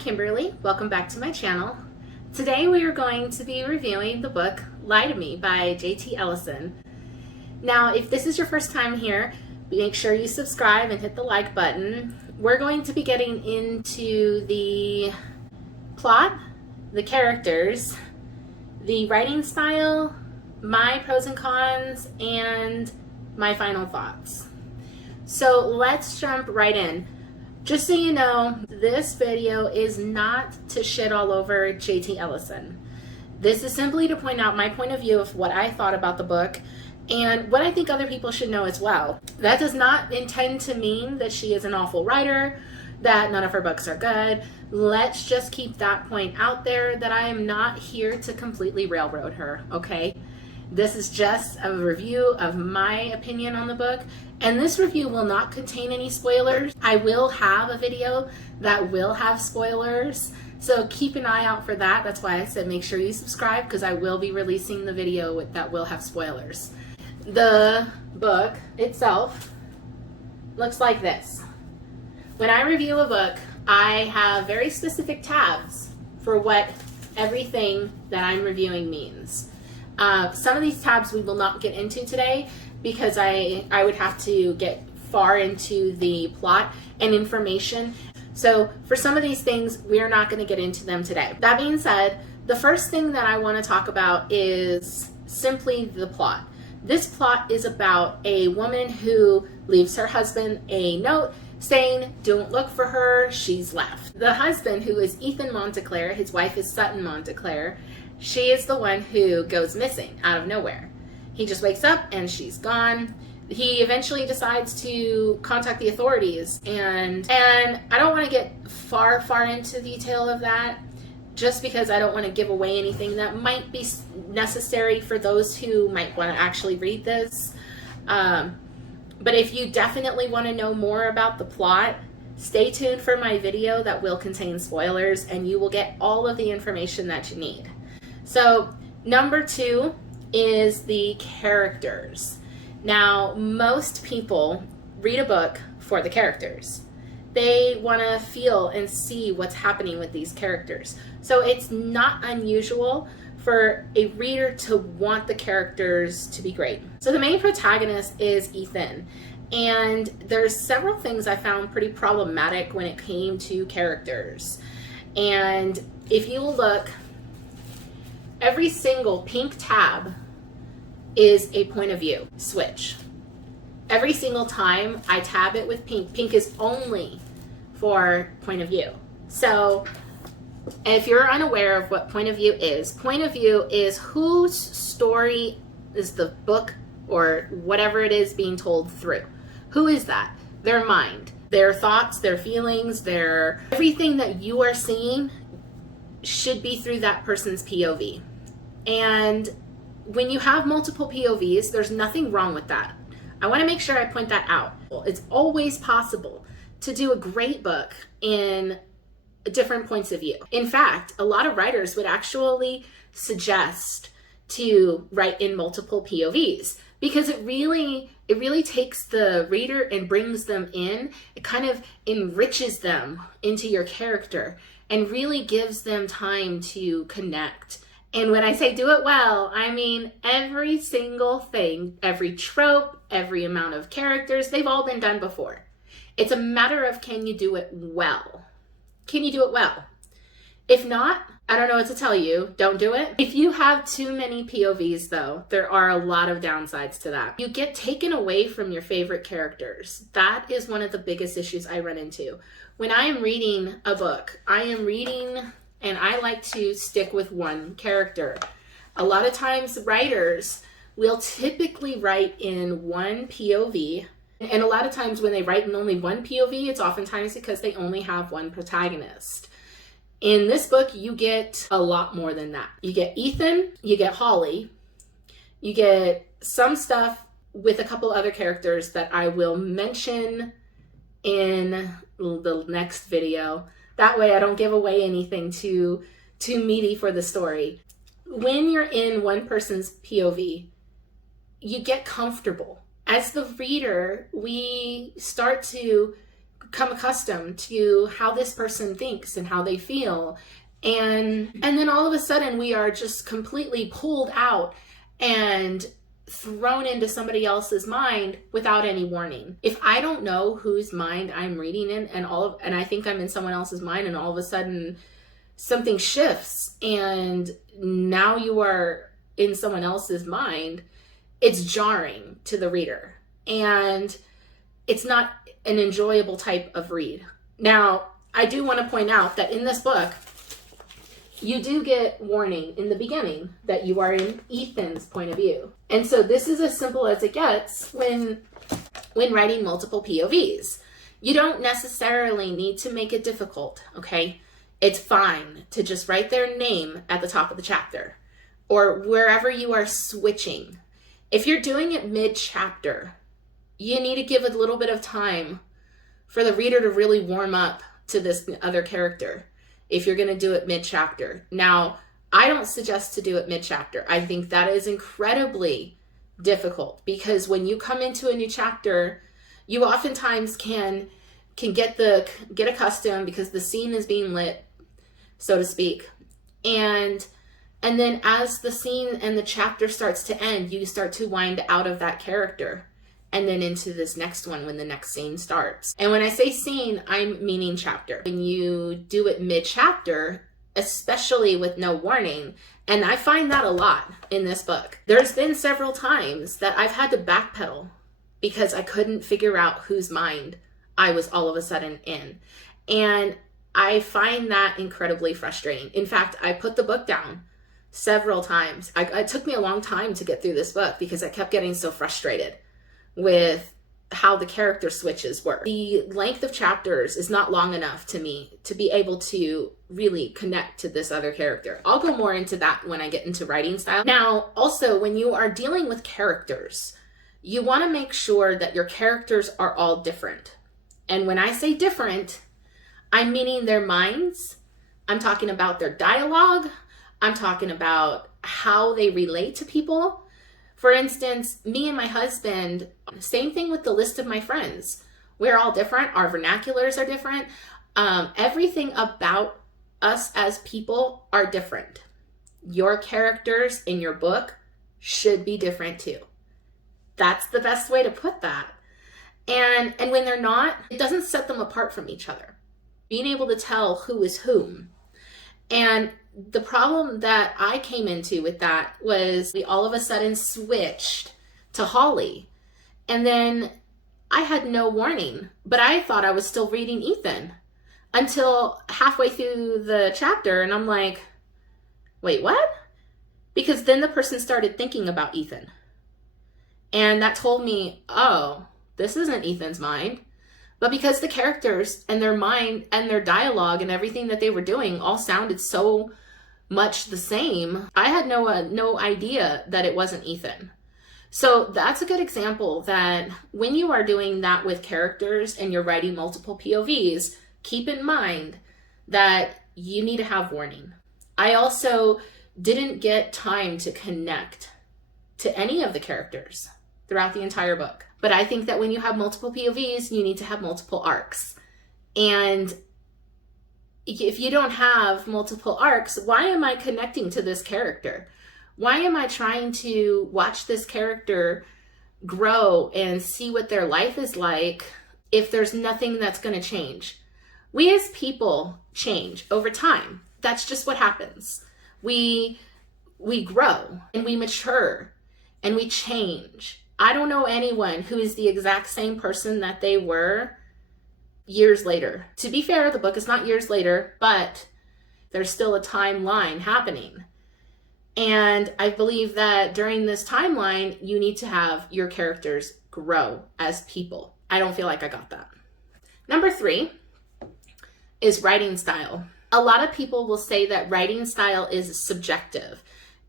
Kimberly. Welcome back to my channel. Today we are going to be reviewing the book Lie to Me by J.T. Ellison. Now, if this is your first time here, make sure you subscribe and hit the like button. We're going to be getting into the plot, the characters, the writing style, my pros and cons, and my final thoughts. So let's jump right in. Just so you know, this video is not to shit all over J.T. Ellison. This is simply to point out my point of view of what I thought about the book and what I think other people should know as well. That does not intend to mean that she is an awful writer, that none of her books are good. Let's just keep that point out there, that I am not here to completely railroad her, okay? This is just a review of my opinion on the book, and this review will not contain any spoilers. I will have a video that will have spoilers, so keep an eye out for that. That's why I said make sure you subscribe, because I will be releasing the video that will have spoilers. The book itself looks like this. When I review a book, I have very specific tabs for what everything that I'm reviewing means. Some of these tabs we will not get into today because I would have to get far into the plot and information. So for some of these things, we are not going to get into them today. That being said, the first thing that I want to talk about is simply the plot. This plot is about a woman who leaves her husband a note saying, "Don't look for her, she's left." The husband, who is Ethan Monteclair, his wife is Sutton Monteclair, she is the one who goes missing out of nowhere. He just wakes up and she's gone. He eventually decides to contact the authorities, and I don't want to get far into detail of that, just because I don't want to give away anything that might be necessary for those who might want to actually read this. But if you definitely want to know more about the plot, stay tuned for my video that will contain spoilers, and you will get all of the information that you need. So number 2 is the characters. Now, most people read a book for the characters. They want to feel and see what's happening with these characters. So it's not unusual for a reader to want the characters to be great. So the main protagonist is Ethan, and there's several things I found pretty problematic when it came to characters. And if you look, every single pink tab is a point of view switch. Every single time I tab it with pink, pink is only for point of view. So if you're unaware of what point of view is whose story is the book or whatever it is being told through. Who is that? Their mind, their thoughts, their feelings, everything that you are seeing should be through that person's POV. And when you have multiple POVs, there's nothing wrong with that. I want to make sure I point that out. It's always possible to do a great book in different points of view. In fact, a lot of writers would actually suggest to write in multiple POVs, because it really takes the reader and brings them in. It kind of enriches them into your character and really gives them time to connect. And when I say do it well, I mean every single thing, every trope, every amount of characters, they've all been done before. It's a matter of, can you do it well? Can you do it well? If not, I don't know what to tell you. Don't do it. If you have too many POVs, though, there are a lot of downsides to that. You get taken away from your favorite characters. That is one of the biggest issues I run into. When I am reading a book, I am reading and I like to stick with one character. A lot of times writers will typically write in one POV, and a lot of times when they write in only one POV, it's oftentimes because they only have one protagonist. In this book, you get a lot more than that. You get Ethan, you get Holly, you get some stuff with a couple other characters that I will mention in the next video. That way I don't give away anything too meaty for the story. When you're in one person's POV, you get comfortable. As the reader, we start to become accustomed to how this person thinks and how they feel. And then all of a sudden we are just completely pulled out and thrown into somebody else's mind without any warning. If I don't know whose mind I'm reading in and I think I'm in someone else's mind, and all of a sudden something shifts and now you are in someone else's mind, it's jarring to the reader. And it's not an enjoyable type of read. Now, I do want to point out that in this book, you do get warning in the beginning that you are in Ethan's point of view. And so this is as simple as it gets when writing multiple POVs. You don't necessarily need to make it difficult, okay? It's fine to just write their name at the top of the chapter or wherever you are switching. If you're doing it mid-chapter, you need to give a little bit of time for the reader to really warm up to this other character if you're going to do it mid-chapter. Now, I don't suggest to do it mid-chapter. I think that is incredibly difficult because when you come into a new chapter, you oftentimes can get accustomed because the scene is being lit, so to speak. And then as the scene and the chapter starts to end, you start to wind out of that character and then into this next one when the next scene starts. And when I say scene, I'm meaning chapter. When you do it mid-chapter, especially with no warning, and I find that a lot in this book. There's been several times that I've had to backpedal because I couldn't figure out whose mind I was all of a sudden in. And I find that incredibly frustrating. In fact, I put the book down several times. It took me a long time to get through this book because I kept getting so frustrated with how the character switches were. The length of chapters is not long enough to me to be able to really connect to this other character. I'll go more into that when I get into writing style. Now, also, when you are dealing with characters, you want to make sure that your characters are all different. And when I say different, I'm meaning their minds. I'm talking about their dialogue. I'm talking about how they relate to people. For instance, me and my husband, same thing with the list of my friends. We're all different. Our vernaculars are different. Everything about us as people are different. Your characters in your book should be different too. That's the best way to put that. And when they're not, it doesn't set them apart from each other. Being able to tell who is whom. And the problem that I came into with that was we all of a sudden switched to Holly. And then I had no warning, but I thought I was still reading Ethan until halfway through the chapter. And I'm like, wait, what? Because then the person started thinking about Ethan. And that told me, oh, this isn't Ethan's mind. But because the characters and their mind and their dialogue and everything that they were doing all sounded so much the same, I had no idea that it wasn't Ethan. So that's a good example that when you are doing that with characters and you're writing multiple POVs, keep in mind that you need to have warning. I also didn't get time to connect to any of the characters throughout the entire book. But I think that when you have multiple POVs, you need to have multiple arcs. And if you don't have multiple arcs, why am I connecting to this character? Why am I trying to watch this character grow and see what their life is like if there's nothing that's going to change? We as people change over time. That's just what happens. We grow and we mature and we change. I don't know anyone who is the exact same person that they were years later. To be fair, the book is not years later, but there's still a timeline happening. And I believe that during this timeline, you need to have your characters grow as people. I don't feel like I got that. Number 3 is writing style. A lot of people will say that writing style is subjective.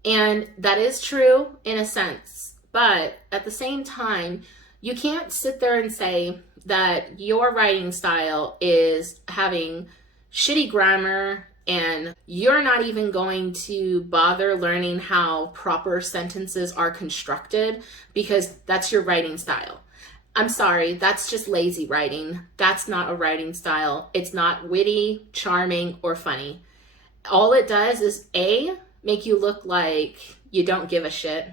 And that is true in a sense. But at the same time, you can't sit there and say that your writing style is having shitty grammar and you're not even going to bother learning how proper sentences are constructed because that's your writing style. I'm sorry, that's just lazy writing. That's not a writing style. It's not witty, charming, or funny. All it does is A, make you look like you don't give a shit.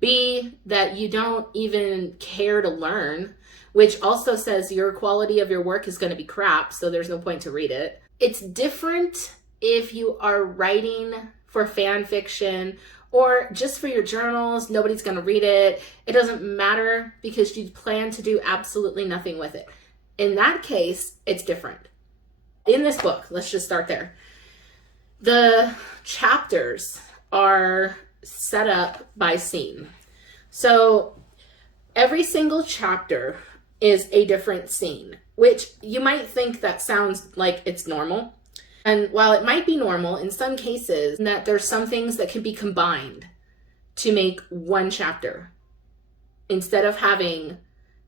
B, that you don't even care to learn, which also says your quality of your work is going to be crap, so there's no point to read it. It's different if you are writing for fan fiction or just for your journals. Nobody's going to read it. It doesn't matter because you plan to do absolutely nothing with it. In that case, it's different. In this book, let's just start there. The chapters are set up by scene. So every single chapter is a different scene, which you might think that sounds like it's normal. And while it might be normal in some cases, that there's some things that can be combined to make one chapter instead of having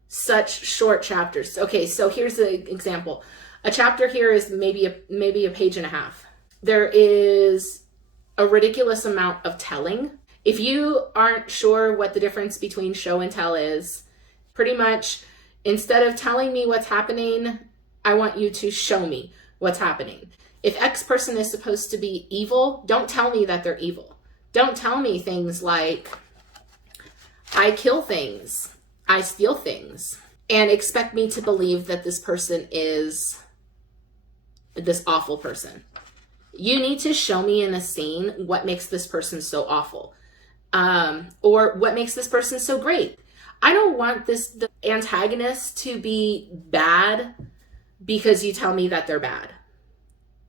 such short chapters. Okay, so here's an example. A chapter here is maybe a page and a half. There is a ridiculous amount of telling. If you aren't sure what the difference between show and tell is, pretty much instead of telling me what's happening, I want you to show me what's happening. If X person is supposed to be evil, don't tell me that they're evil. Don't tell me things like, I kill things, I steal things, and expect me to believe that this person is this awful person. You need to show me in a scene what makes this person so awful, or what makes this person so great. I don't want the antagonist to be bad because you tell me that they're bad.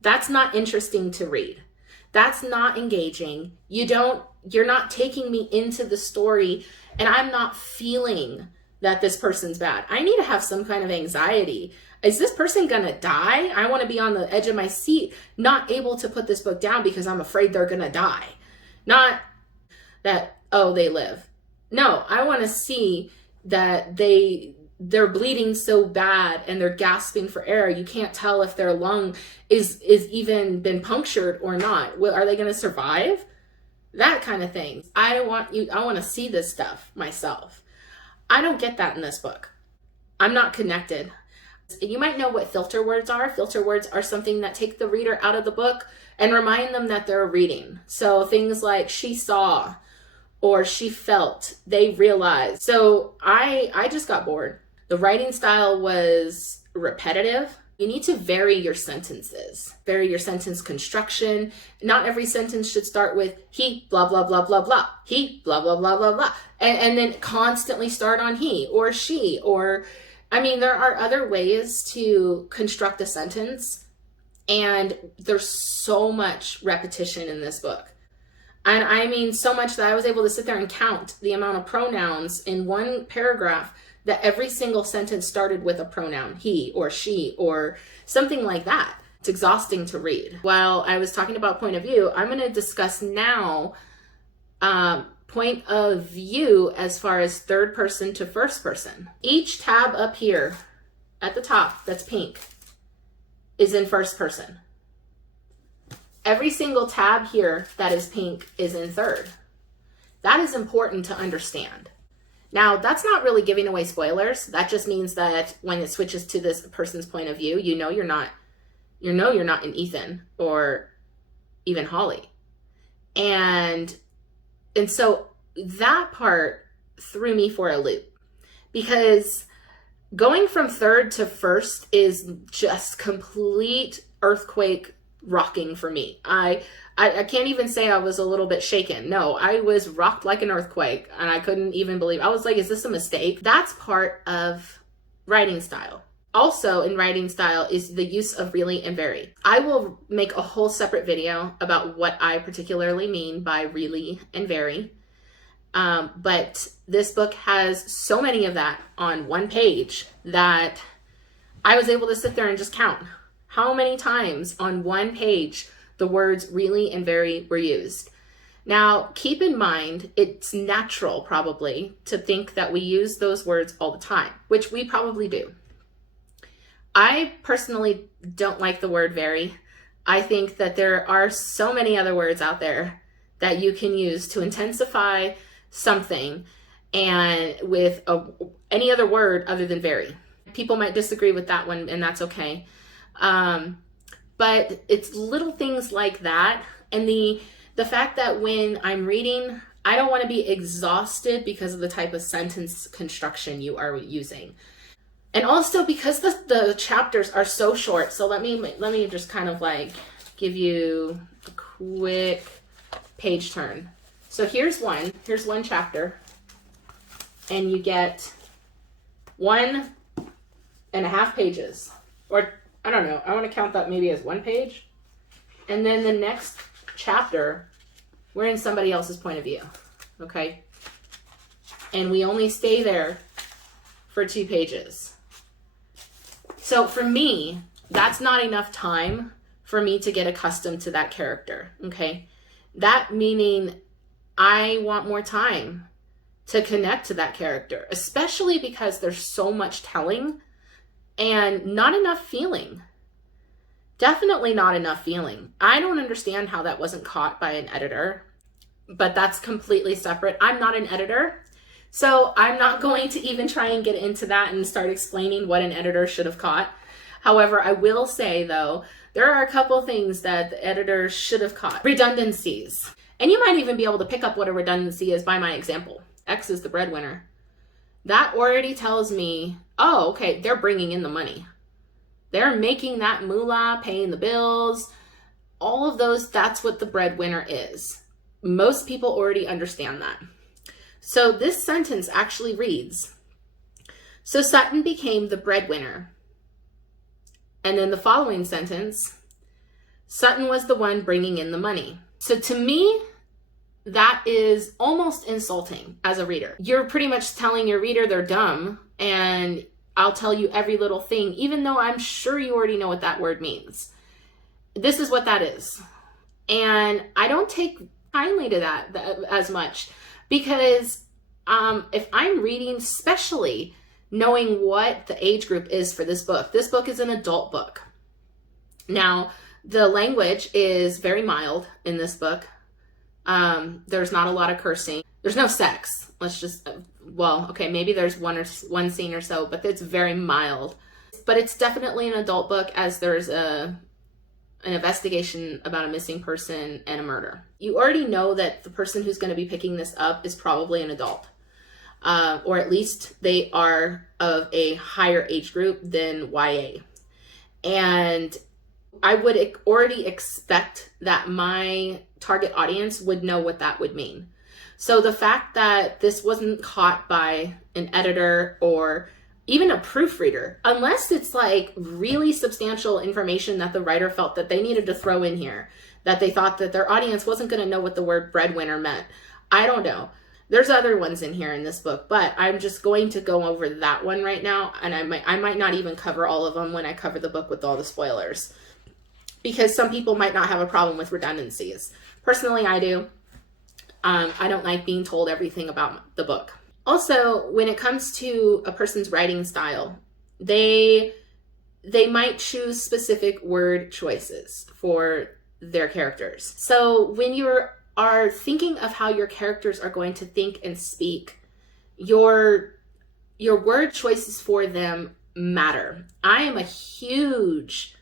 That's not interesting to read. That's not engaging. You're not taking me into the story, and I'm not feeling that this person's bad. I need to have some kind of anxiety. Is this person gonna die? I want to be on the edge of my seat, not able to put this book down because I'm afraid they're gonna die. Not that, oh, they live. No, I want to see that they're bleeding so bad and they're gasping for air. You can't tell if their lung is even been punctured or not. Are they going to survive? That kind of thing. I want to see this stuff myself. I don't get that in this book. I'm not connected. You might know what filter words are. Filter words are something that take the reader out of the book and remind them that they're reading. So things like she saw or she felt, they realized. So I just got bored. The writing style was repetitive. You need to vary your sentences, vary your sentence construction. Not every sentence should start with he, blah, blah, blah, blah, blah. He, blah, blah, blah, blah, blah. And then constantly start on he or she or, I mean, there are other ways to construct a sentence. And there's so much repetition in this book. And I mean so much that I was able to sit there and count the amount of pronouns in one paragraph, that every single sentence started with a pronoun, he or she or something like that. It's exhausting to read. While I was talking about point of view, I'm going to discuss now point of view as far as third person to first person. Each tab up here at the top that's pink is in first person. Every single tab here that is pink is in third. That is important to understand. Now, that's not really giving away spoilers. That just means that when it switches to this person's point of view, you're not in Ethan or even Holly. And so that part threw me for a loop, because going from third to first is just complete earthquake rocking for me. I can't even say I was a little bit shaken. No, I was rocked like an earthquake, and I couldn't even believe. I was like, is this a mistake? That's part of writing style. Also in writing style is the use of really and very. I will make a whole separate video about what I particularly mean by really and very. But this book has so many of that on one page that I was able to sit there and just count how many times on one page the words really and very were used. Now, keep in mind, it's natural probably to think that we use those words all the time, which we probably do. I personally don't like the word very. I think that there are so many other words out there that you can use to intensify something, and with any other word other than very. People might disagree with that one, and that's okay. But it's little things like that. And the fact that when I'm reading, I don't want to be exhausted because of the type of sentence construction you are using. And also because the chapters are so short. So let me just kind of like give you a quick page turn. So here's one chapter, and you get 1.5 pages, or I don't know, I want to count that maybe as 1 page. And then the next chapter, we're in somebody else's point of view, okay? And we only stay there for 2 pages. So for me, that's not enough time for me to get accustomed to that character, okay? That meaning I want more time to connect to that character, especially because there's so much telling and not enough feeling. Definitely not enough feeling. I don't understand how that wasn't caught by an editor, but that's completely separate. I'm not an editor, so I'm not going to even try and get into that and start explaining what an editor should have caught. However, I will say though, there are a couple things that the editor should have caught. Redundancies. And you might even be able to pick up what a redundancy is by my example. X is the breadwinner. That already tells me, oh, okay, they're bringing in the money. They're making that moolah, paying the bills, all of those, that's what the breadwinner is. Most people already understand that. So this sentence actually reads, so Sutton became the breadwinner. And then the following sentence, Sutton was the one bringing in the money. So to me, that is almost insulting as a reader. You're pretty much telling your reader they're dumb, and I'll tell you every little thing, even though I'm sure you already know what that word means. This is what that is. And I don't take kindly to that as much, because if I'm reading, especially knowing what the age group is for this book is an adult book. Now, the language is very mild in this book. There's not a lot of cursing. There's no sex. Let's just, well, okay, maybe there's one scene or so, but it's very mild. But it's definitely an adult book, as there's an investigation about a missing person and a murder. You already know that the person who's going to be picking this up is probably an adult, or at least they are of a higher age group than YA. And I would already expect that my target audience would know what that would mean. So the fact that this wasn't caught by an editor or even a proofreader, unless it's like really substantial information that the writer felt that they needed to throw in here, that they thought that their audience wasn't going to know what the word breadwinner meant. I don't know. There's other ones in here in this book, but I'm just going to go over that one right now, and I might not even cover all of them when I cover the book with all the spoilers, because some people might not have a problem with redundancies. Personally, I do. I don't like being told everything about the book. Also, when it comes to a person's writing style, they might choose specific word choices for their characters. So when you are thinking of how your characters are going to think and speak, your word choices for them matter. I'm a huge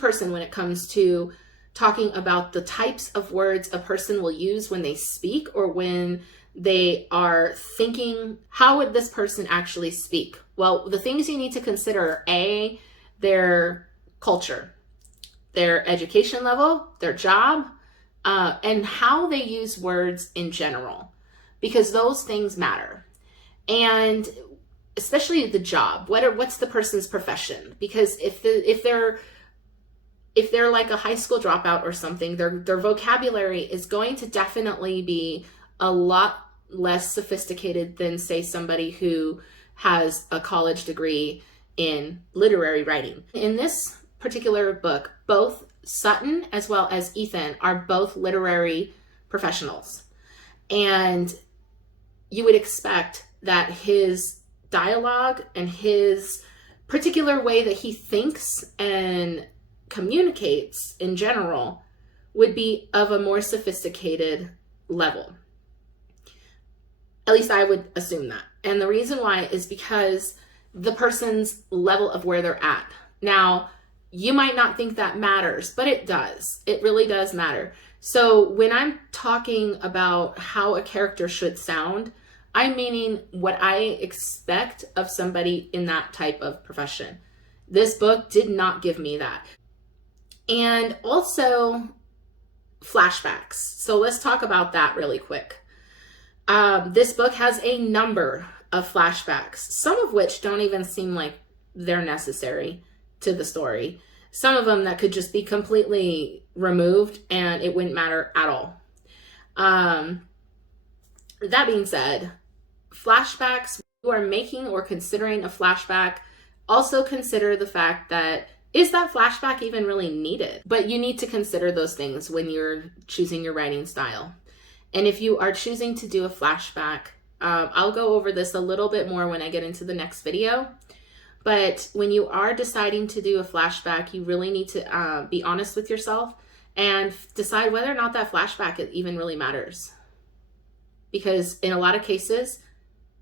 person when it comes to talking about the types of words a person will use when they speak, or when they are thinking, how would this person actually speak? Well, the things you need to consider are A, their culture, their education level, their job, and how they use words in general, because those things matter. And especially the job, what's the person's profession? Because if they're like a high school dropout or something, their vocabulary is going to definitely be a lot less sophisticated than, say, somebody who has a college degree in literary writing. In this particular book, both Sutton as well as Ethan are both literary professionals. And you would expect that his dialogue and his particular way that he thinks and communicates in general would be of a more sophisticated level. At least I would assume that. And the reason why is because the person's level of where they're at. Now, you might not think that matters, but it does. It really does matter. So when I'm talking about how a character should sound, I'm meaning what I expect of somebody in that type of profession. This book did not give me that. And also flashbacks. So let's talk about that really quick. This book has a number of flashbacks, some of which don't even seem like they're necessary to the story. Some of them that could just be completely removed and it wouldn't matter at all. That being said, flashbacks, when you are making or considering a flashback, also consider the fact that, is that flashback even really needed? But you need to consider those things when you're choosing your writing style. And if you are choosing to do a flashback, I'll go over this a little bit more when I get into the next video. But when you are deciding to do a flashback, you really need to be honest with yourself and decide whether or not that flashback even really matters. Because in a lot of cases,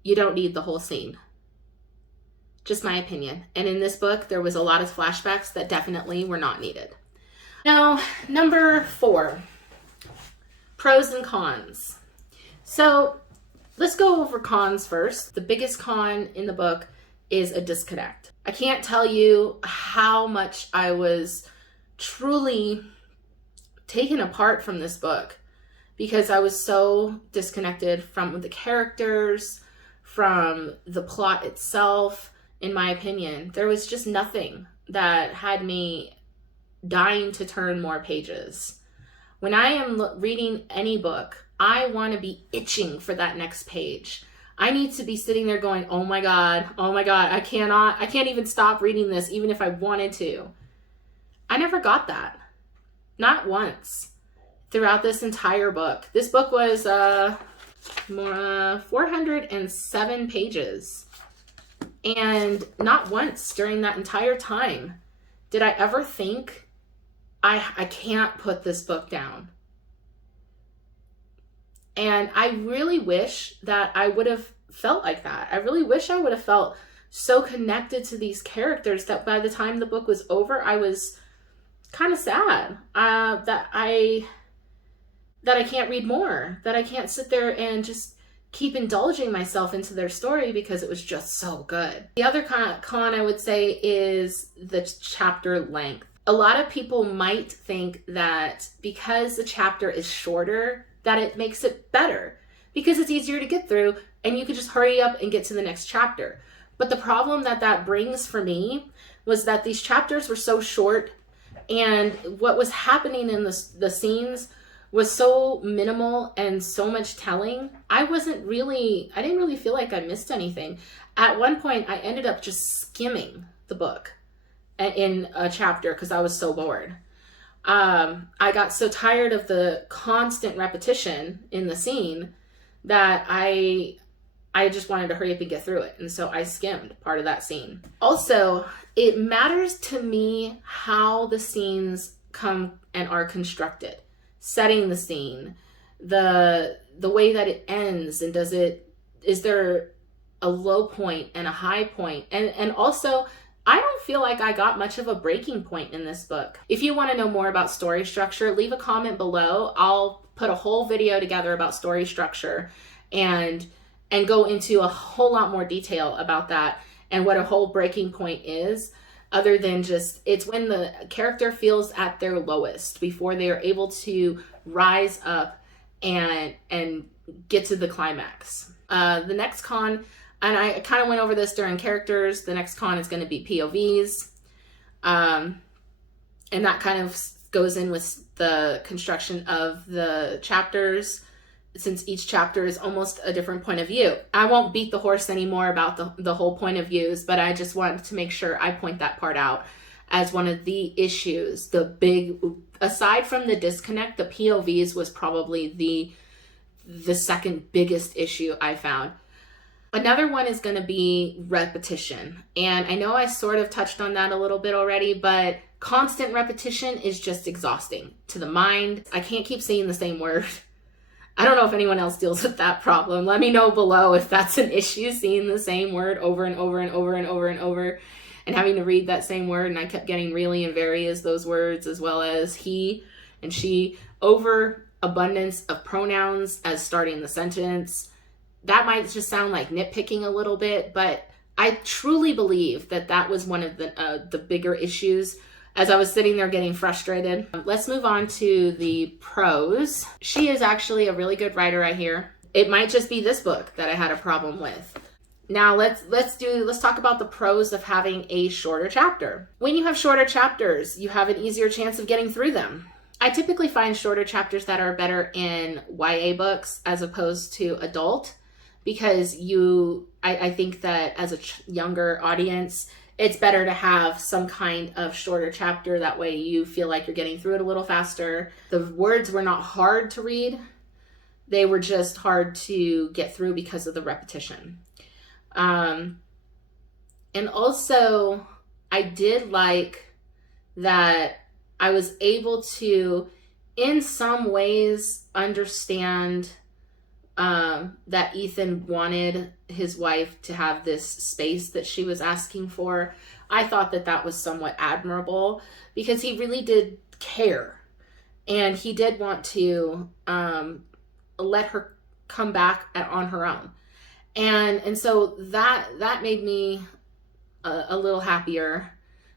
you don't need the whole scene. Just my opinion. And in this book, there was a lot of flashbacks that definitely were not needed. Now, number 4, pros and cons. So let's go over cons first. The biggest con in the book is a disconnect. I can't tell you how much I was truly taken apart from this book because I was so disconnected from the characters, from the plot itself. In my opinion, there was just nothing that had me dying to turn more pages. When I am reading any book, I want to be itching for that next page. I need to be sitting there going, oh my God, I can't even stop reading this even if I wanted to. I never got that. Not once throughout this entire book. This book was 407 pages. And not once during that entire time did I ever think, I can't put this book down. And I really wish that I would have felt like that. I really wish I would have felt so connected to these characters that by the time the book was over, I was kind of sad that I can't read more, that I can't sit there and just keep indulging myself into their story because it was just so good. The other con I would say is the chapter length. A lot of people might think that because the chapter is shorter, that it makes it better because it's easier to get through and you could just hurry up and get to the next chapter. But the problem that brings for me was that these chapters were so short and what was happening in the scenes was so minimal and so much telling. I didn't really feel like I missed anything. At one point, I ended up just skimming the book in a chapter because I was so bored. I got so tired of the constant repetition in the scene that I just wanted to hurry up and get through it. And so I skimmed part of that scene. Also, it matters to me how the scenes come and are constructed. Setting the scene, the way that it ends, and is there a low point and a high point? And also, I don't feel like I got much of a breaking point in this book. If you want to know more about story structure, leave a comment below. I'll put a whole video together about story structure and go into a whole lot more detail about that and what a whole breaking point is, other than just, it's when the character feels at their lowest before they are able to rise up and get to the climax. The next con, and I kind of went over this during characters, the next con is going to be POVs. And that kind of goes in with the construction of the chapters, since each chapter is almost a different point of view. I won't beat the horse anymore about the whole point of views, but I just wanted to make sure I point that part out as one of the issues. Aside from the disconnect, the POVs was probably the second biggest issue I found. Another one is going to be repetition. And I know I sort of touched on that a little bit already, but constant repetition is just exhausting to the mind. I can't keep saying the same word. I don't know if anyone else deals with that problem. Let me know below if that's an issue, seeing the same word over and over and over and over and over and having to read that same word. And I kept getting really and very as those words, as well as he and she, over abundance of pronouns as starting the sentence. That might just sound like nitpicking a little bit, but I truly believe that that was one of the bigger issues as I was sitting there getting frustrated. Let's move on to the prose. She is actually a really good writer, I hear. It might just be this book that I had a problem with. Now let's talk about the pros of having a shorter chapter. When you have shorter chapters, you have an easier chance of getting through them. I typically find shorter chapters that are better in YA books as opposed to adult, because I think that as a younger audience, it's better to have some kind of shorter chapter. That way you feel like you're getting through it a little faster. The words were not hard to read. They were just hard to get through because of the repetition. And also, I did like that I was able to, in some ways, understand that Ethan wanted his wife to have this space that she was asking for. I thought that that was somewhat admirable, because he really did care, and he did want to let her come back on her own, and so that made me a little happier.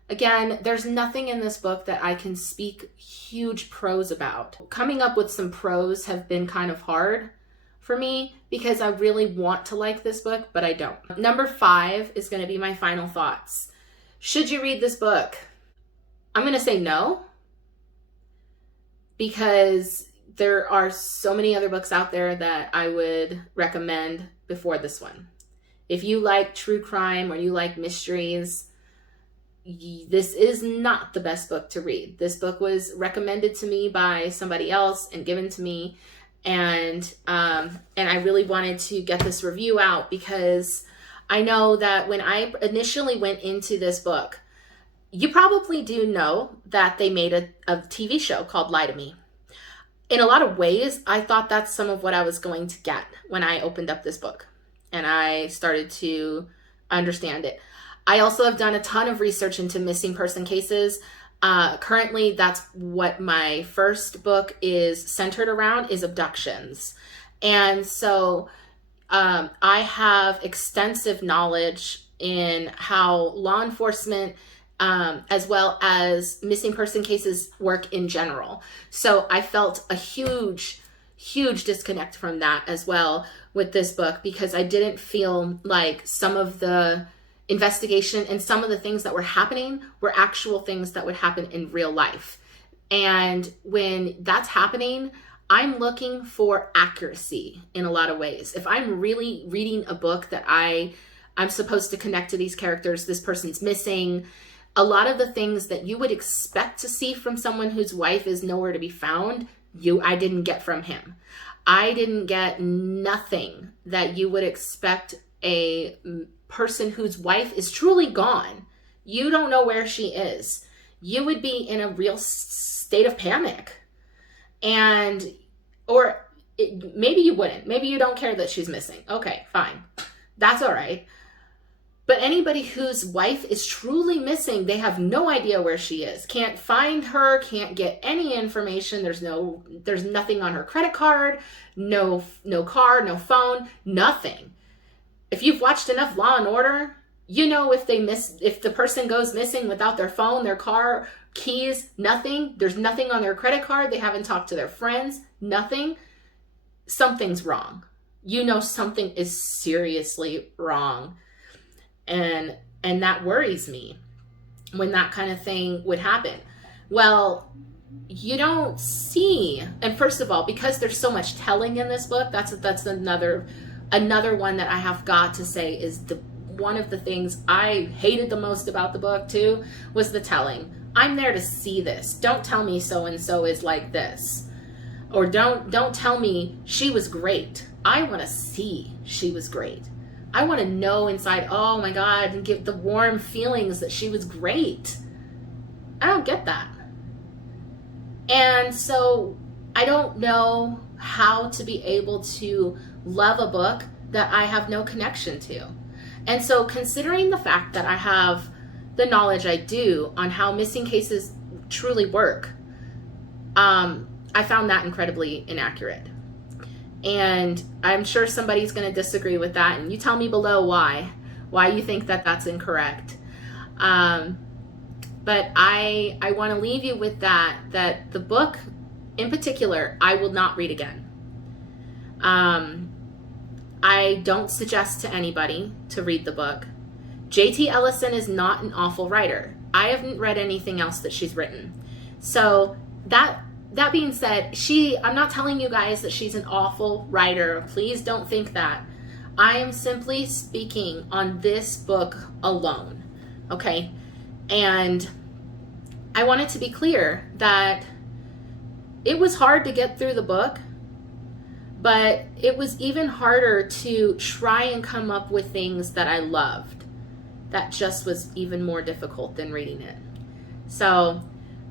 Again, there's nothing in this book that I can speak huge pros about. Coming up with some pros have been kind of hard for me, because I really want to like this book, but I don't. Number 5 is going to be my final thoughts. Should you read this book? I'm going to say no, because there are so many other books out there that I would recommend before this one. If you like true crime or you like mysteries, this is not the best book to read. This book was recommended to me by somebody else and given to me. And I really wanted to get this review out, because I know that when I initially went into this book, you probably do know that they made a TV show called Lie to Me. In a lot of ways, I thought that's some of what I was going to get when I opened up this book and I started to understand it. I also have done a ton of research into missing person cases. Currently, that's what my first book is centered around, is abductions. And so I have extensive knowledge in how law enforcement, as well as missing person cases, work in general. So I felt a huge disconnect from that as well with this book, because I didn't feel like some of the investigation and some of the things that were happening were actual things that would happen in real life. And when that's happening, I'm looking for accuracy in a lot of ways. If I'm really reading a book that I'm supposed to connect to these characters, this person's missing, a lot of the things that you would expect to see from someone whose wife is nowhere to be found, I didn't get from him. I didn't get nothing that you would expect a person whose wife is truly gone. You don't know where she is. You would be in a real state of panic. Maybe you wouldn't. Maybe you don't care that she's missing. Okay, fine. That's all right. But anybody whose wife is truly missing, they have no idea where she is. Can't find her, can't get any information. There's nothing on her credit card, no car, no phone, nothing. If you've watched enough Law and Order, you know if the person goes missing without their phone, their car, keys, nothing, there's nothing on their credit card, they haven't talked to their friends, nothing, something's wrong. You know something is seriously wrong. And that worries me when that kind of thing would happen. Well, you don't see, and first of all, because there's so much telling in this book, that's another one that I have got to say is one of the things I hated the most about the book too, was the telling. I'm there to see this. Don't tell me so-and-so is like this. Or don't tell me she was great. I want to see she was great. I want to know inside, oh my God, and give the warm feelings that she was great. I don't get that. And so I don't know how to be able to love a book that I have no connection to. And so, considering the fact that I have the knowledge I do on how missing cases truly work, I found that incredibly inaccurate. And I'm sure somebody's going to disagree with that, and you tell me below why you think that that's incorrect. But I want to leave you with that the book in particular, I will not read again. I don't suggest to anybody to read the book. J.T. Ellison is not an awful writer. I haven't read anything else that she's written. So that being said, I'm not telling you guys that she's an awful writer. Please don't think that. I am simply speaking on this book alone, okay? And I wanted to be clear that it was hard to get through the book, but it was even harder to try and come up with things that I loved. That just was even more difficult than reading it. So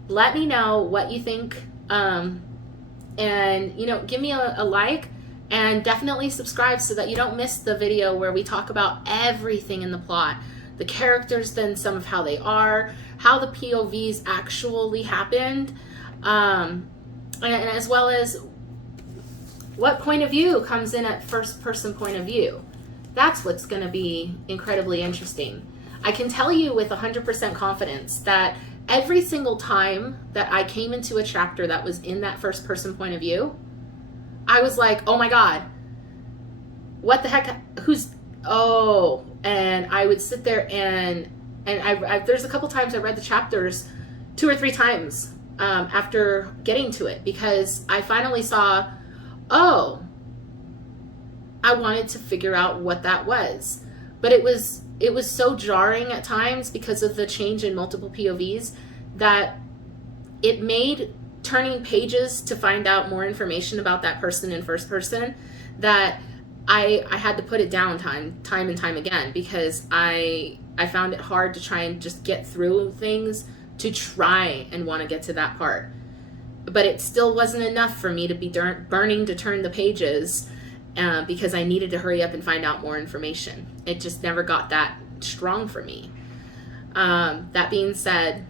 let me know what you think, and give me a like, and definitely subscribe so that you don't miss the video where we talk about everything in the plot, the characters, then some of how they are, how the POVs actually happened, and as well as what point of view comes in at first person point of view. That's what's going to be incredibly interesting. I can tell you with 100% confidence that every single time that I came into a chapter that was in that first person point of view, I was like, oh my God, what the heck, and I would sit there and there's a couple times I read the chapters 2 or 3 times after getting to it, because I finally saw, I wanted to figure out what that was. But it was so jarring at times because of the change in multiple POVs that it made turning pages to find out more information about that person in first person that I had to put it down time and time again, because I found it hard to try and just get through things to try and want to get to that part. But it still wasn't enough for me to be burning to turn the pages because I needed to hurry up and find out more information. It just never got that strong for me. That being said,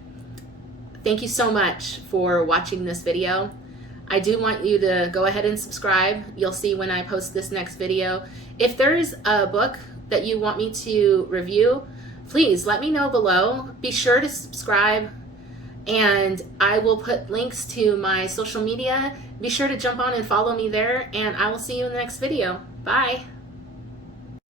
thank you so much for watching this video. I do want you to go ahead and subscribe. You'll see when I post this next video. If there's a book that you want me to review, please let me know below. Be sure to subscribe, and I will put links to my social media. Be sure to jump on and follow me there, and I will see you in the next video. Bye.